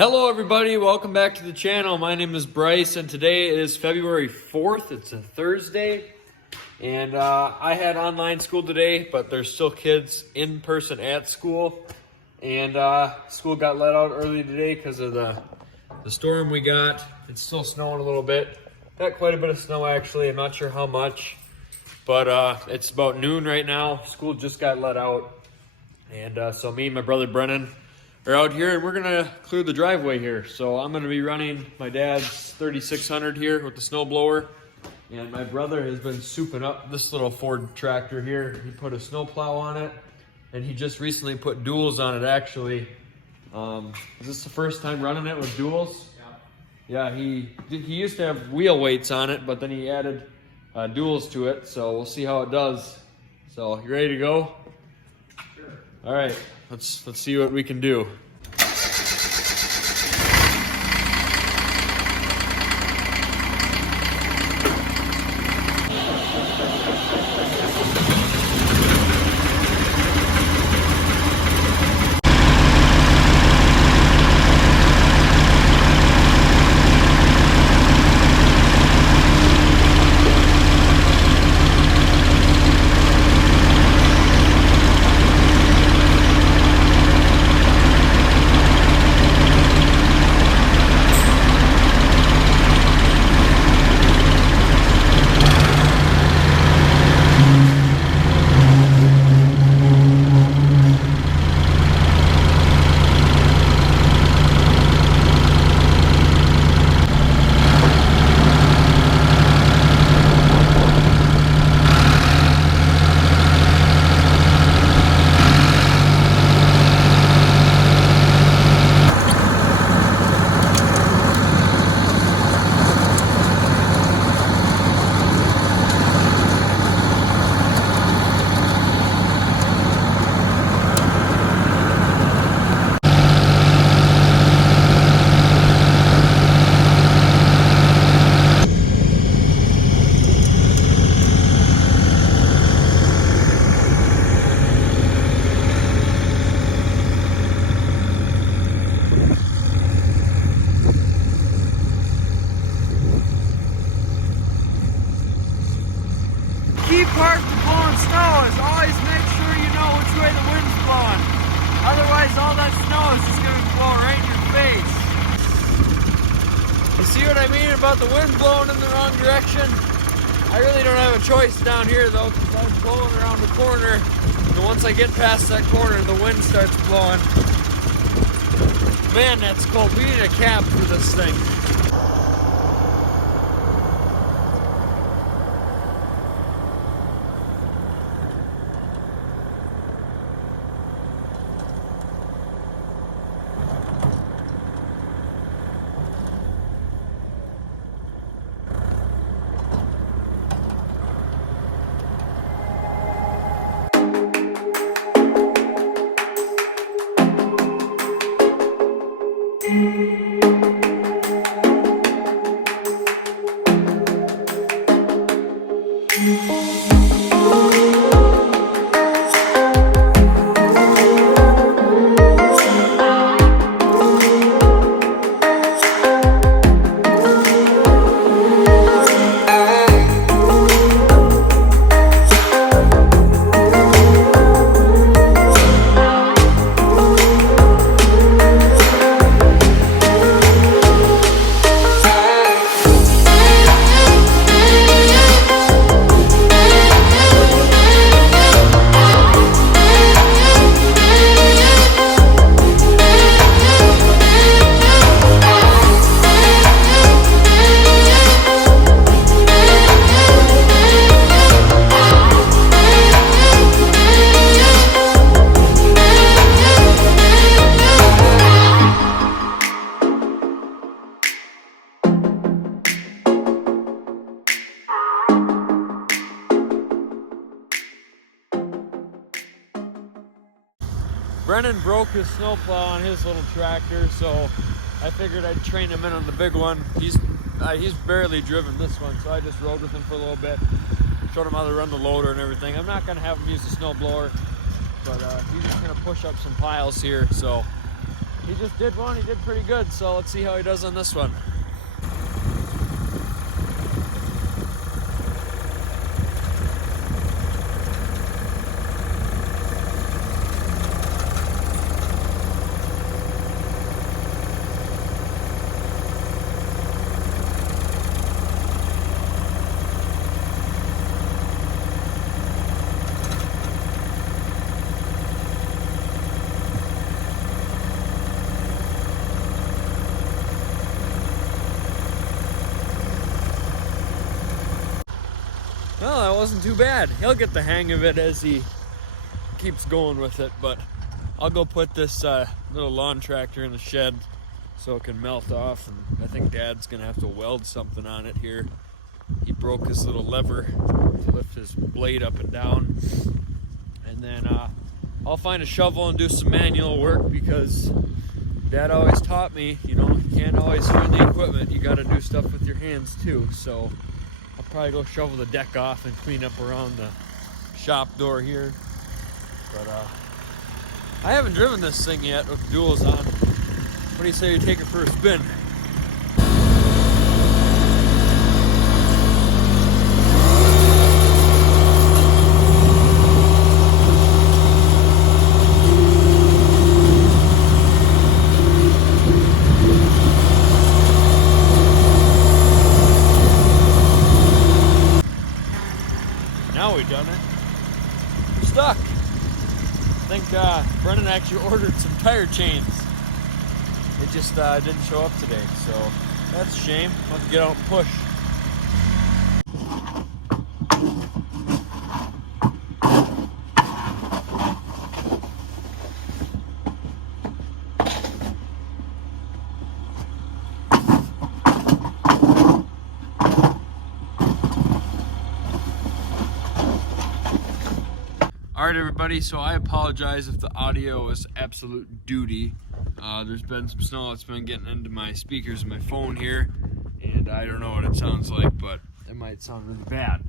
Hello everybody, welcome back to the channel. My name is Bryce and today is February 4th. It's a Thursday and I had online school today, but there's still kids in person at school, and school got let out early today because of the storm we got. It's still snowing a little bit. Got quite a bit of snow actually. I'm not sure how much, but it's about noon right now. School just got let out, and so me and my brother Brennan are out here and we're gonna clear the driveway here. So I'm gonna be running my dad's 3600 here with the snow blower, and my brother has been souping up this little Ford tractor here. He put a snow plow on it, and he just recently put duals on it actually. Is this the first time running it with duals? Yeah, he used to have wheel weights on it, but then he added duals to it, so we'll see how it does. So, you ready to go? Sure. All right, let's see what we can do. Key part to blowing snow is always make sure you know which way the wind's blowing. Otherwise, all that snow is just going to be blowing right in your face. You see what I mean about the wind blowing in the wrong direction? I really don't have a choice down here though, because I'm blowing around the corner, and once I get past that corner, the wind starts blowing. Man, that's cold. We need a cab for this thing. Brennan broke his snowplow on his little tractor, so I figured I'd train him in on the big one. He's barely driven this one, so I just rode with him for a little bit, showed him how to run the loader and everything. I'm not gonna have him use the snow blower, but he's just gonna push up some piles here, so he just did one. He did pretty good. So let's see how he does on this one. Well, that wasn't too bad. He'll get the hang of it as he keeps going with it, but I'll go put this little lawn tractor in the shed so it can melt off, and I think Dad's gonna have to weld something on it here. He broke his little lever to lift his blade up and down, and then I'll find a shovel and do some manual work, because Dad always taught me, you know, you can't always run the equipment, you gotta do stuff with your hands too. So I'll probably go shovel the deck off and clean up around the shop door here. But I haven't driven this thing yet with duals on. What do you say you take it for a spin? Now we've done it. We're stuck. I think Brennan actually ordered some tire chains. It just didn't show up today, so that's a shame. I'll have to get out and push. Alright everybody, so I apologize if the audio is absolute duty. There's been some snow that's been getting into my speakers of my phone here, and I don't know what it sounds like, but it might sound really bad.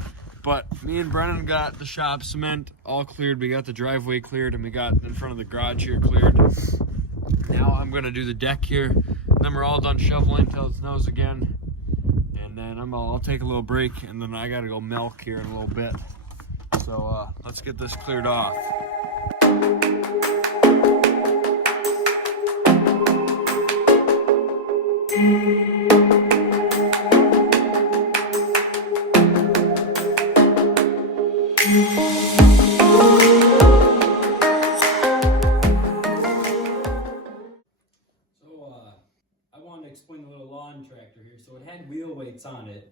But me and Brennan got the shop cement all cleared, we got the driveway cleared, and we got in front of the garage here cleared. Now I'm going to do the deck here, and then we're all done shoveling until it snows again, and then I'll take a little break, and then I got to go milk here in a little bit. So let's get this cleared off. I wanted to explain the little lawn tractor here. So it had wheel weights on it,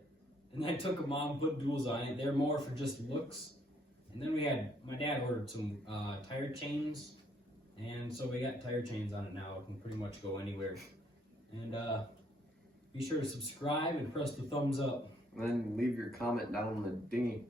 and I took them off and put duals on it. They're more for just looks. And then my dad ordered some tire chains, and so we got tire chains on it now. It can pretty much go anywhere. And be sure to subscribe and press the thumbs up. And then leave your comment down in the dinghy.